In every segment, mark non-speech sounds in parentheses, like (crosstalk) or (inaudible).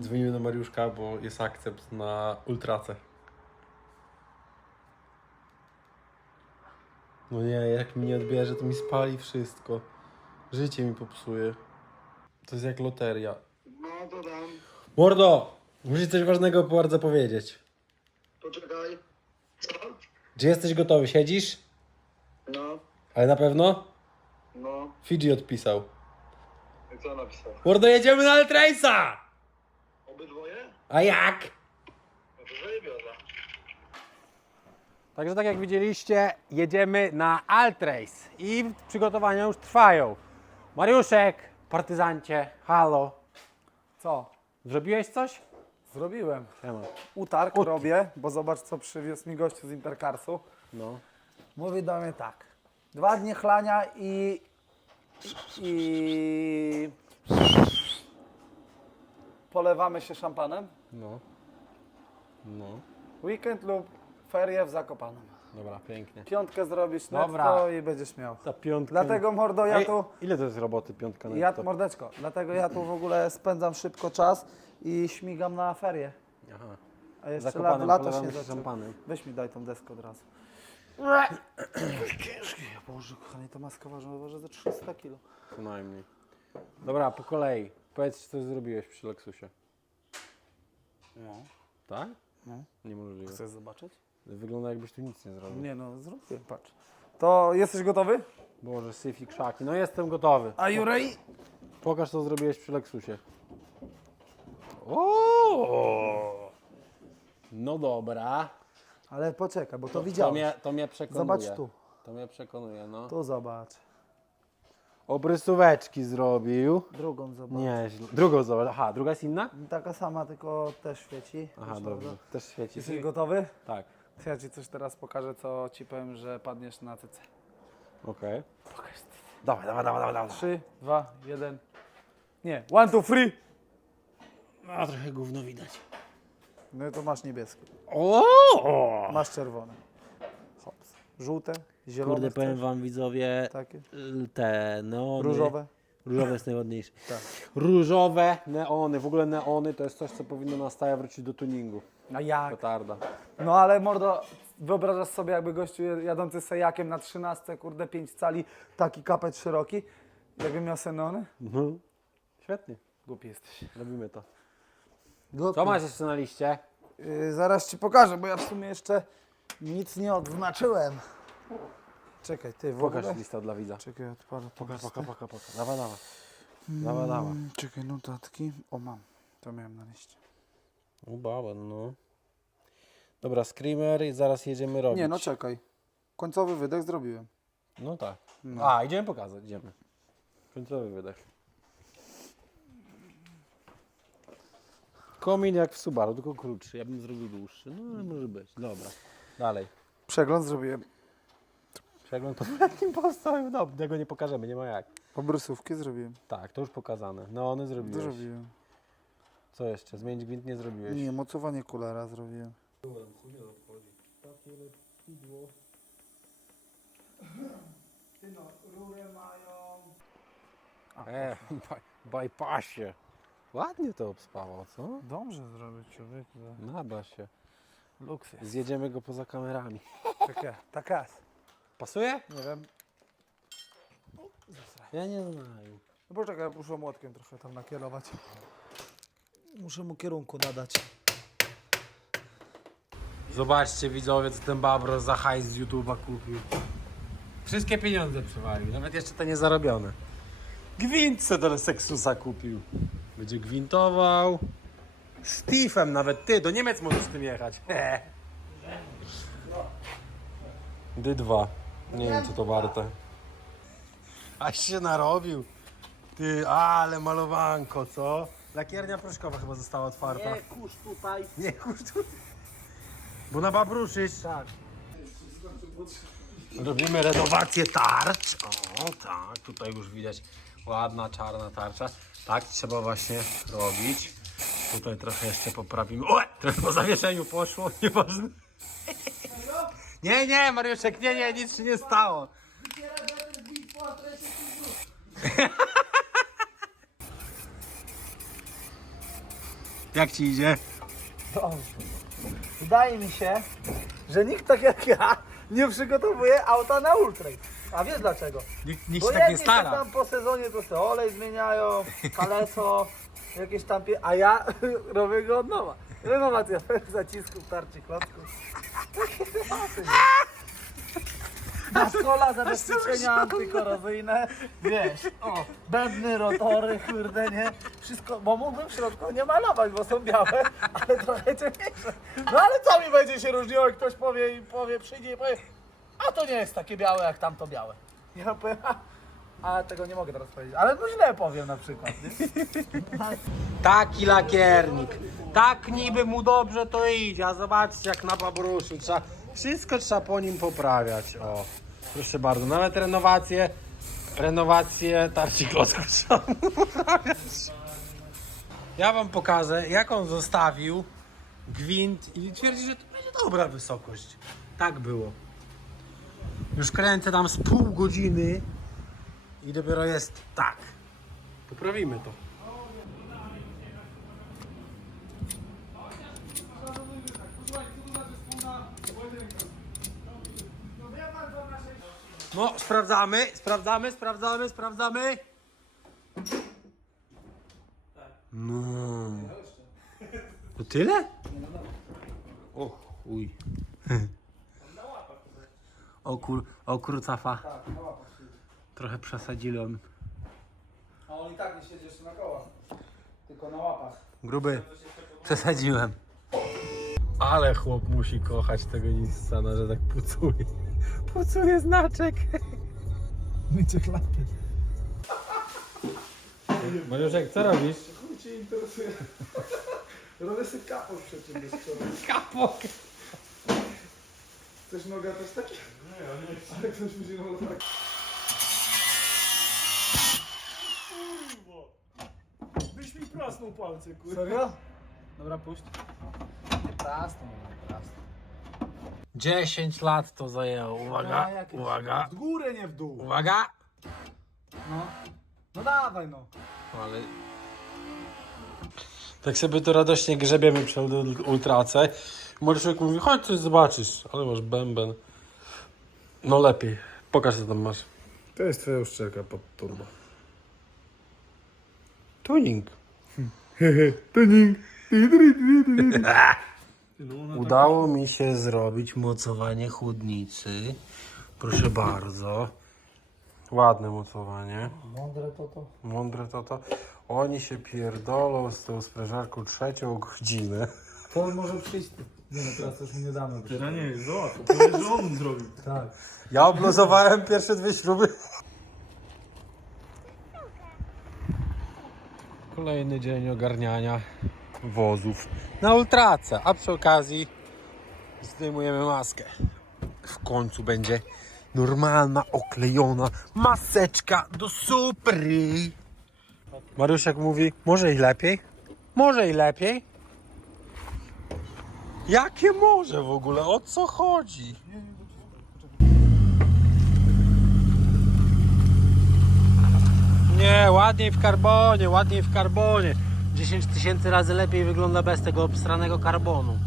Dzwonimy do Mariuszka, bo jest akcept na ultracę. No nie, jak mi nie odbierze, to mi spali wszystko. Życie mi popsuje. To jest jak loteria. No to dam. Mordo! Ci coś ważnego bardzo powiedzieć. Poczekaj. Co? Czy jesteś gotowy? Siedzisz? No, Ale na pewno? no. Fidżi odpisał. I co napisał? Mordo, jedziemy na Altrace'a! Obydwoje? A jak? No to zajebiona. Także tak jak widzieliście, jedziemy na Altrace i przygotowania już trwają. Mariuszek, partyzancie, halo. Co? Zrobiłeś coś? Zrobiłem. Siema. Utarg robię, bo zobacz co przywiózł mi gościu z Intercarsu. No. Mówi do mnie tak. Dwa dni chlania i... i... Polewamy się szampanem. No. No. Weekend lub ferie w Zakopanem. Dobra, pięknie. Piątkę zrobisz Dobra. netto i będziesz miał. Ta piątka. Dlatego mordo ja Ej, tu... Ile to jest roboty piątka na Ja, to? mordeczko, dlatego ja tu w ogóle spędzam szybko czas i śmigam na ferie. Aha. A jeszcze la, Zakopanem lato polewamy się szampanem. Weź mi daj tą deskę od razu. Ciężkie. Boże, kochanie, ta maska waży, waży ze 300 kg. Co najmniej. Dobra, po kolei. Powiedz, co zrobiłeś przy Lexusie. No. Tak? No. Niemożliwe. Chcesz zobaczyć? Wygląda jakbyś tu nic nie zrobił. Nie no, zrobię, patrz. To jesteś gotowy? Boże, syf i krzaki. No jestem gotowy. A Jurej? Pokaż, co zrobiłeś przy Lexusie. O! No dobra. Ale poczekaj, bo to, To widziałeś. mnie, to mnie przekonuje. Zobacz tu. To mnie przekonuje, no. Tu zobacz. Obrysóweczki zrobił. Drugą zobacz. Nie, drugą zobacz. Aha, druga jest inna? Taka sama, tylko też świeci. Aha, Proszę dobrze. bardzo. Też świeci. Jesteś gotowy? Tak, To ja ci coś teraz pokażę, co ci powiem, że padniesz na cyce. okej. Pokaż. Dawaj, dawaj, dawaj, dawaj, dawaj. 3, 2, 1. Nie, one, two, three. A trochę gówno widać. No to masz niebieskie. O! Masz czerwone. Żółte, zielone. Kurde, powiem chcesz? wam widzowie, Takie. l- te neony. Różowe. Różowe jest najładniejsze. (laughs) Tak. Różowe neony. W ogóle neony to jest coś, co powinno na stałe wrócić do tuningu. A jak? Petarda. No ale mordo, wyobrażasz sobie jakby gościu jadący sejakiem na 13, kurde, 5 cali, taki kapet szeroki, jakby miał senony? No. Świetnie. Głupi jesteś. Robimy to. Głupi. Co masz jeszcze na liście? Yy, zaraz ci pokażę, bo ja w sumie jeszcze nic nie odznaczyłem. Czekaj, ty w Pokaż ogóle... listę dla widza. Czekaj, odpalę Pokaż, listę. pokaż, pokaż, pokaż. Dawaj, dawaj. Dawaj, dawaj. Mm, Czekaj, notatki. O, mam. To miałem na liście. Ubałem, no. Dobra, screamer i zaraz jedziemy robić. Nie, no czekaj. Końcowy wydech zrobiłem. No tak. No. A, idziemy pokazać, idziemy. Końcowy wydech. Komin jak w Subaru, tylko krótszy. Ja bym zrobił dłuższy. No ale może być. Dobra. Dalej. Przegląd zrobiłem. Przegląd pod jakim powstał. No, tego nie pokażemy, nie ma jak. Obrysówki zrobiłem. Tak, to już pokazane. No, one zrobiłeś. Zrobiłem. Co jeszcze? Zmienić gwint nie zrobiłeś. Nie, mocowanie kulera zrobiłem. Ty no, rurę mają... E, (laughs) by, bypassie. Ładnie to obspało, co? Dobrze zrobić człowiek. Nada się. Luks jest. Zjedziemy go poza kamerami. Takie, tak jest. Pasuje? Nie wiem. Ja nie znam. No poczekaj, muszę młotkiem trochę tam nakierować. Muszę mu kierunku nadać. Zobaczcie widzowie, co ten babro za hajs z YouTube'a kupił. Wszystkie pieniądze przywalił, nawet jeszcze te niezarobione. Gwint se do Seksusa kupił. Będzie gwintował. Steve'em nawet, ty, do Niemiec możesz z tym jechać. (laughs) D2. Nie wiem, co to warte. Aś się narobił. Ty, ale malowanko, co? Lakiernia proszkowa chyba została otwarta. Nie, kurz tutaj. Nie, kurz tu. Bo na babruszysz. Tak. Robimy renowację tarcz. O, tak, tutaj już widać ładna czarna tarcza. Tak trzeba właśnie robić. Tutaj trochę jeszcze poprawimy. O, trochę po zawieszeniu poszło, (laughs) nieważne. Nie, nie, Mariuszek, nie, nie, nic się nie stało. (laughs) Jak ci idzie? Dobrze. Wydaje mi się, że nikt tak jak ja nie przygotowuje auta na ultra. A wiesz dlaczego? Nikt, nikt Bo się tak nie jedni stara. się tam po sezonie to sobie olej zmieniają, kaleso, jakieś tam pie... A ja (laughs) robię go od nowa. Renowacja (laughs) zacisków, tarczy, klocków. Takie tematy? Maskola, zabezpieczenia antykorozyjne, wiesz, o, bębny, rotory, kurde, nie? Wszystko, bo mógłbym w środku nie malować, bo są białe, ale trochę ciemniejsze. No ale co mi będzie się różniło, jak ktoś powie i powie, przyjdzie i powie, a to nie jest takie białe jak tamto białe. Ja powiem, a, a tego nie mogę teraz powiedzieć, ale no źle powiem na przykład? (laughs) Taki lakiernik. Tak niby mu dobrze to idzie, a zobaczcie jak na babruszu. Trzeba, wszystko trzeba po nim poprawiać. O, proszę bardzo. Nawet renowacje, renowacje tarci klocków (laughs) trzeba poprawiać. Ja wam pokażę jak on zostawił gwint i twierdzi, że to będzie dobra wysokość. Tak było. Już kręcę tam z pół godziny i dopiero jest tak. Poprawimy to. No, sprawdzamy, sprawdzamy, sprawdzamy, sprawdzamy. No. To tyle? O chuj. (laughs) O kur, o kurcafa. Trochę przesadziłem. A on i tak nie siedzi jeszcze na kołach, tylko na łapach. Gruby, przesadziłem. Ale chłop musi kochać tego Nissana, że tak pucuje. (laughs) Pucuje znaczek. Mycie klapy. Mariuszek, co robisz? Chuj cię interesuje. Robię sobie kapot przecież bez wczoraj. Kapok. Chcesz noga też taki? Nie, ja nie chcę. Ale ktoś nogę tak. Prasnął palce, kurwa. Serio? Dobra, puść. Nie prasną, nie prasną. 10 lat to zajęło. Uwaga, A, jakieś- uwaga, W górę, nie w dół. uwaga. No. No dawaj no. Ale... Tak sobie to radośnie grzebiemy przed ul- ultrace. Mariuszek mówi, chodź coś zobaczysz. Ale masz bęben. No lepiej. Pokaż co tam masz. To jest twoja uszczelka pod turbo. Tuning. Udało mi się zrobić mocowanie chłodnicy. Proszę bardzo. Ładne mocowanie. Mądre to to. Mądre to to. Oni się pierdolą z tą sprężarką trzecią godzinę. To może przyjść. Nie no, teraz już mu nie damy. Teraz nie jest łatwo. Powiedz, że on zrobił. Tak. Ja obluzowałem pierwsze dwie śruby. Kolejny dzień ogarniania wozów na ultrace, a przy okazji zdejmujemy maskę. W końcu będzie normalna, oklejona maseczka do supry. Mariuszek mówi, może i lepiej? Może i lepiej? Jakie może w ogóle? O co chodzi? Nie, ładniej w karbonie, ładniej w karbonie. 10 tysięcy razy lepiej wygląda bez tego obstranego karbonu.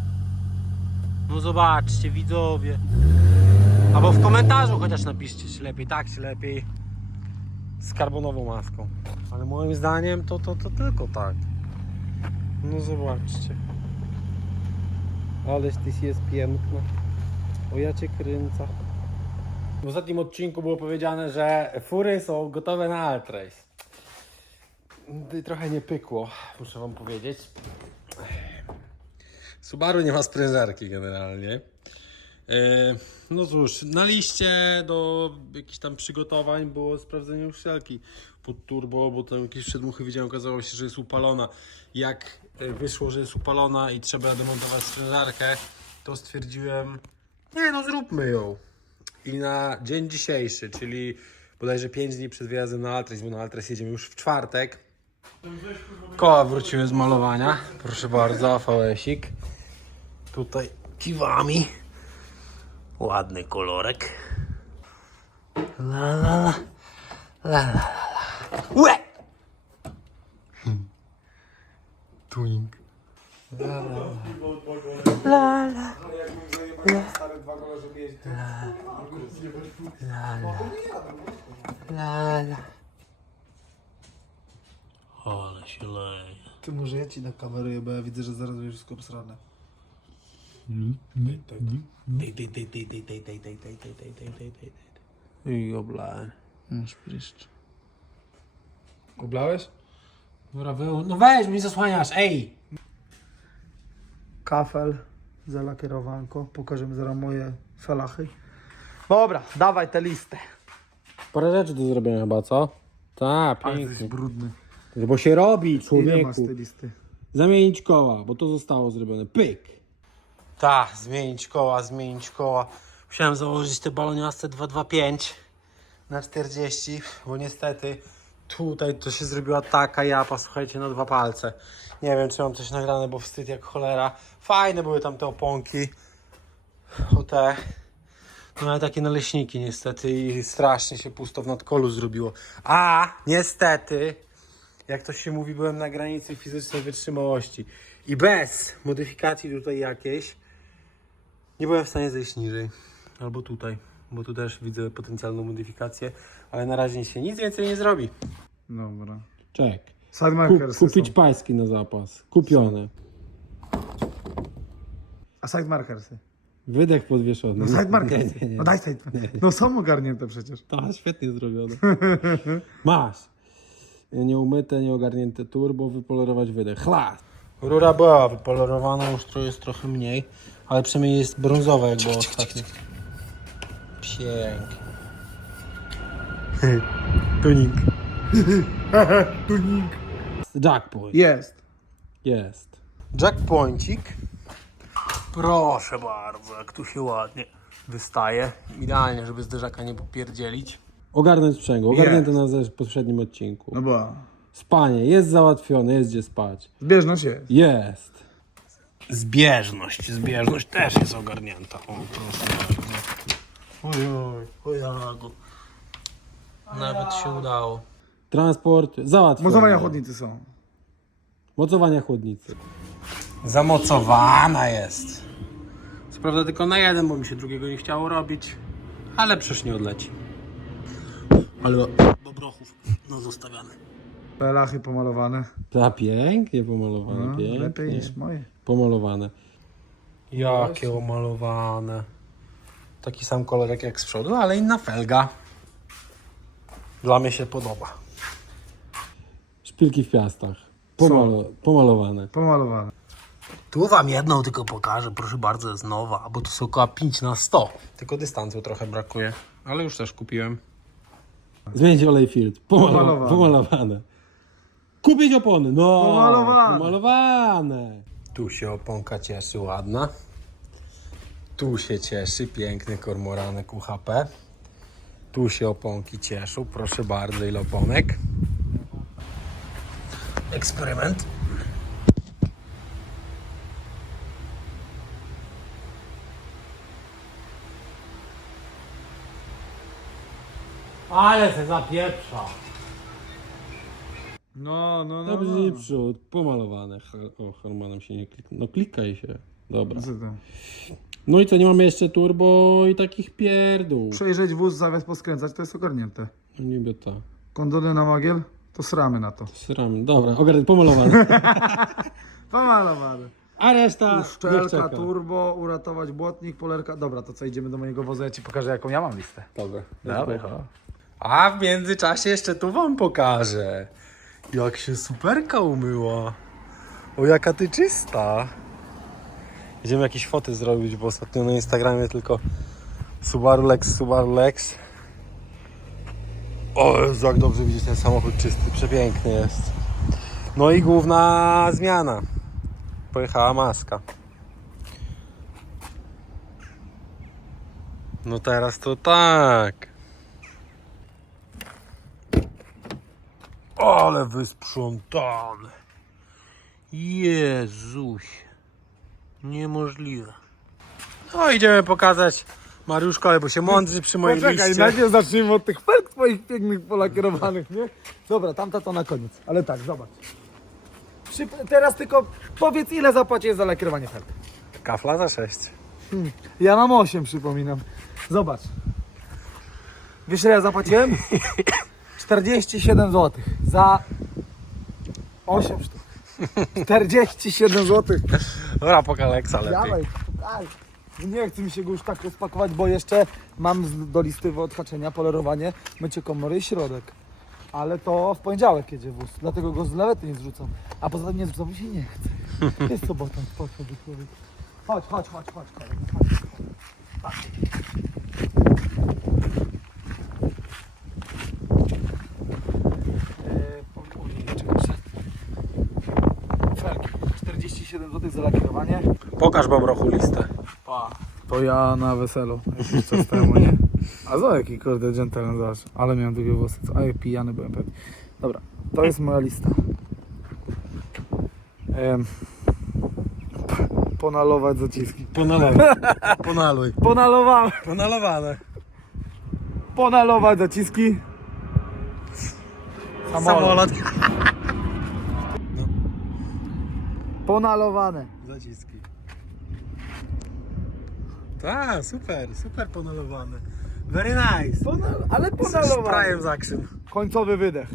No zobaczcie, widzowie. Albo w komentarzu chociaż napiszcie, czy lepiej tak, czy lepiej z karbonową maską. Ale moim zdaniem to, to, to tylko tak. No zobaczcie. Ależ ty jest piękna. O ja cię kręcę. W ostatnim odcinku było powiedziane, że fury są gotowe na Altrace. Trochę nie pykło, muszę wam powiedzieć. Subaru nie ma sprężarki generalnie. E, No cóż, na liście do jakichś tam przygotowań było sprawdzenie uszczelki pod turbo, bo tam jakieś przedmuchy widziałem, okazało się, że jest upalona. Jak e, wyszło, że jest upalona i trzeba demontować sprężarkę, to stwierdziłem, nie no zróbmy ją. I na dzień dzisiejszy, czyli bodajże 5 dni przed wyjazdem na Altres, bo na Altres jedziemy już w czwartek. Koła wróciły z malowania. Proszę bardzo, AVS-ik. Tutaj kiwami. Ładny kolorek. La la la. La la la la. Łe! Hmm. Tuning. Stary dwa gole, żeby jeździć. Ale się leje. Ty może ja ci na kamerę, bo ja widzę, że zaraz będzie wszystko obsrane. Dej, dej, dej, dej, dej, dej, dej, dej, dej, dej, dej, dej, dej, dej. I oblałem. Masz pryszcz. Oblałeś? Dobra, wy... No weź, mi zasłaniasz, ej! Kafel za lakierowanko. Pokażemy zaraz moje felachy. Dobra, dawaj tę listę. Parę rzeczy do zrobienia chyba, co? Tak, pięknie. brudny. Bo się robi, Ile masz człowieku. tej listy? Zamienić koła, bo to zostało zrobione. Pyk! Tak, zmienić koła, zmienić koła. Musiałem założyć te baloniaste 225 na 40, bo niestety tutaj to się zrobiła taka japa, słuchajcie, na dwa palce. Nie wiem, czy mam coś nagrane, bo wstyd jak cholera. Fajne były tam te oponki. O te. No ale takie naleśniki niestety i strasznie się pusto w nadkolu zrobiło. A niestety jak to się mówi, byłem na granicy fizycznej wytrzymałości. I bez modyfikacji tutaj jakiejś nie byłem w stanie zejść niżej. Albo tutaj, bo tu też widzę potencjalną modyfikację, ale na razie się nic więcej nie zrobi. Dobra. Czek. Sidemarkersy kupić są. pański na zapas. Kupione. A sidemarkersy? Wydech podwieszony. No sidemarkersy. (laughs) Nie, nie, nie. No daj side. No są ogarnięte przecież. Tak, świetnie zrobione. (laughs) Masz. Nieumyte, nieogarnięte turbo, wypolerować wydech. Chlas! Rura była wypolerowana, już to jest trochę mniej, ale przynajmniej jest brązowa, jak było ostatnio. Pięknie. (laughs) Tuning. (laughs) Tuning. Jackpoint. Jest. Jest. Jackpointik. Proszę bardzo, jak tu się ładnie wystaje. Idealnie, żeby zderzaka nie popierdzielić. Ogarnąć sprzęgło, ogarnięte na ze- poprzednim odcinku. No bo. Spanie, jest załatwione, jest gdzie spać. Zbieżność jest. Jest. Zbieżność, zbieżność też jest ogarnięta. O, proszę bardzo. Oj, oj, ojagu. Nawet się udało. Transport, załatwione. Mocowania chodnicy są. Mocowania chłodnicy. Zamocowana jest. Co prawda tylko na jeden, bo mi się drugiego nie chciało robić. Ale przecież nie odleci. Ale bobrochów no zostawiane. Pelachy pomalowane. Ta pięknie pomalowane, No, pięknie. lepiej niż moje. Pomalowane. Jakie omalowane. Taki sam kolorek jak z przodu, ale inna felga. Dla mnie się podoba. Szpilki w piastach. Pomalo- pomalowane. Pomalowane. Tu wam jedną tylko pokażę, proszę bardzo, jest nowa, bo to są około 5 na 100. Tylko dystansu trochę brakuje, ale już też kupiłem. Zmienić olej filtr. Pomalowane. Pomalowane. pomalowane. Kupić opony. No, Pomalowane. pomalowane. Tu się oponka cieszy, ładna. Tu się cieszy, piękny kormoranek UHP. Tu się oponki cieszą, proszę bardzo, ile oponek. Eksperyment. Ale se zapieprza. No, no, no. Dobrze, no. przód, pomalowane. O, Harmanem się nie kliknął. No klikaj się. Dobra. Co tam? No i co, nie mamy jeszcze turbo i takich pierdół. Przejrzeć wóz, zawias poskręcać, to jest ogarnięte. No niby to. Kondony na magiel, to sramy na to. Sramy. Dobra, ogarnę, pomalowane. (laughs) Pomalowane. A reszta niech Uszczelka, czeka. turbo, uratować błotnik, polerka. Dobra, to co, idziemy do mojego wozu, ja ci pokażę jaką ja mam listę. Dobra. A w międzyczasie jeszcze tu wam pokażę. Jak się superka umyła. O, jaka ty czysta. Idziemy jakieś foty zrobić, bo ostatnio na Instagramie tylko Subaru Lex, Subaru Lex. O, jak dobrze widzieć ten samochód czysty, przepiękny jest. No i główna zmiana. Pojechała maska. No teraz to tak. Ale wysprzątane. Jezuś. Niemożliwe. No idziemy pokazać Mariuszkowi, bo się mądrzy przy mojej Poczekaj, liście. najpierw zacznijmy od tych felk twoich pięknych polakierowanych, nie? Dobra, tamta to na koniec. Ale tak, zobacz. Przyp- teraz tylko powiedz ile zapłaciłeś za lakierowanie felg. Kafla za 6. Ja mam 8 przypominam. Zobacz. Wiesz ile ja zapłaciłem? (laughs) 47 zł. Za 8 sztuk. 47 zł. Dobra, pokaż Aleksa lepiej. Dawaj, daj. Nie chcę mi się go już tak rozpakować, bo jeszcze mam z- do listy odhaczenia, polerowanie, mycie komory i środek. Ale to w poniedziałek jedzie wóz, dlatego go z lawety nie zrzucam. A poza tym nie zrzucam, bo się nie chce. Jest sobota, spoko, człowiek. Chodź, chodź, chodź, chodź, kolego, chodź. Patrz. Eee, po- później, czekaj, Felgi, 47 zł za lakierowanie. Pokaż Bobrochu listę. To ja na weselu, jakiś czas temu, nie? A za jaki kurde gentleman zaś, ale miałem długie włosy, co- a jak pijany byłem pewnie. Dobra, to jest moja lista. Em, ponalować zaciski. Ponaluj. (laughs) Ponaluj. Ponalowałem, Ponalowane. ponalować zaciski. Samolot. (laughs) Ponalowane. Zaciski. Tak, super, super ponalowane. Very nice. Ponal- ale ponalowane. z action. Końcowy wydech.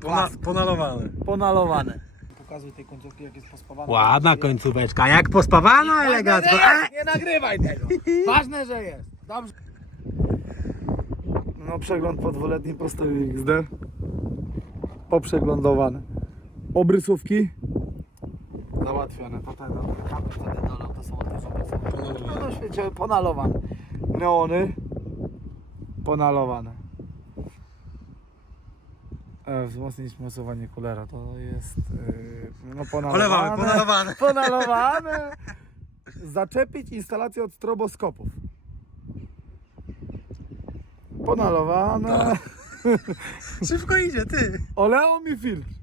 Pona, ponalowane. Ponalowane. Pokazuj tej końcówki jak jest pospawana. Ładna końcóweczka, jak pospawana elegancko. Nie, nie nagrywaj tego. Ważne, że jest. Dobrze. No przegląd po dwuletnim postoju XD. Poprzeglądowane. Obrysówki. Załatwione. To te do kamer wtedy dolał, to są też. No na świecie ponalowane. Neony. Ponalowane. E, wzmocnić mocowanie kulera. To jest yy, no ponalowane. Olewamy, ponalowane. (laughs) Ponalowane. Zaczepić instalację od stroboskopów. Ponalowane. (laughs) Szybko idzie, ty. Oleo mi filtr.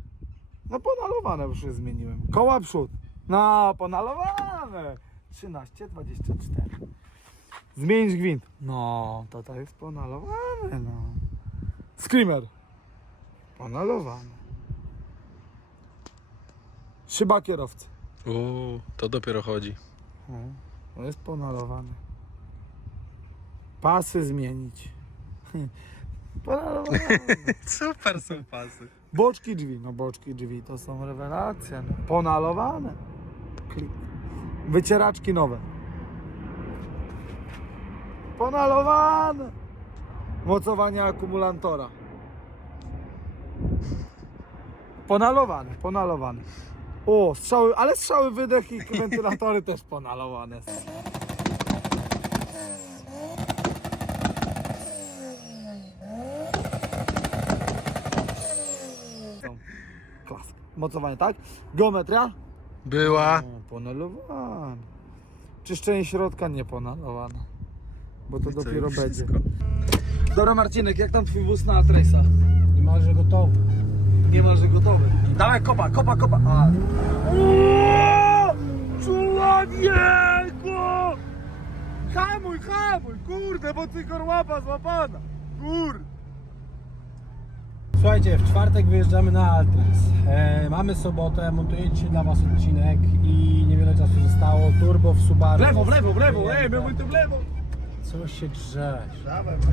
No ponalowane już je zmieniłem. Koła przód. No ponalowane. 13, 24. Zmienić gwint. No to to jest ponalowane no. Screamer. Ponalowane. Szyba kierowcy. Uuu, to dopiero chodzi. O, to jest ponalowane. Pasy zmienić. (laughs) Ponalowane. (laughs) Super są pasy. Boczki drzwi. No boczki drzwi to są rewelacje. No. Ponalowane. Klik. Wycieraczki nowe. Ponalowane. Mocowanie akumulatora. Ponalowane, ponalowane. O, strzały, ale strzały wydech i (laughs) wentylatory też ponalowane. są. Są. Klas. Mocowanie, tak? Geometria? Była. O, ponalowane. Czyszczenie środka nie ponalowane. Bo to I dopiero będzie. wszystko. Dobra Marcinek, jak tam twój wóz na Trace'a? Niemalże gotowy. Niemalże gotowy. Dawaj kopa, kopa, kopa. A. Człowieku! Hamuj, hamuj, kurde, bo ty korłapa złapana. Kur. Słuchajcie, w czwartek wyjeżdżamy na Altres. E, mamy sobotę, montuje dzisiaj dla Was odcinek i niewiele czasu zostało. Turbo w W Subaru. lewo, w lewo, w lewo, ej, mówimy tu w lewo. Co się drzesz?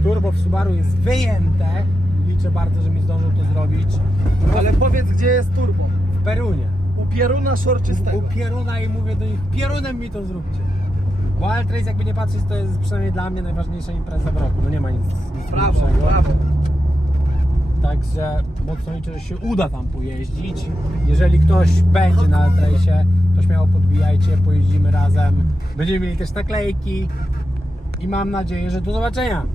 Turbo w Subaru jest wyjęte. Liczę bardzo, że mi zdążą to zrobić. Ale powiedz, gdzie jest turbo? W Perunie. U Pieruna Szorczystego. U Pieruna i mówię do nich, Pierunem mi to zróbcie. Bo Altrace jakby nie patrzeć, to jest przynajmniej dla mnie najważniejsza impreza w roku. No nie ma nic, nic Brawo, lepszego. brawo. Także mocno liczę, że się uda tam pojeździć. Jeżeli ktoś będzie na Altrace, to śmiało podbijajcie, pojeździmy razem. Będziemy mieli też naklejki i mam nadzieję, że do zobaczenia.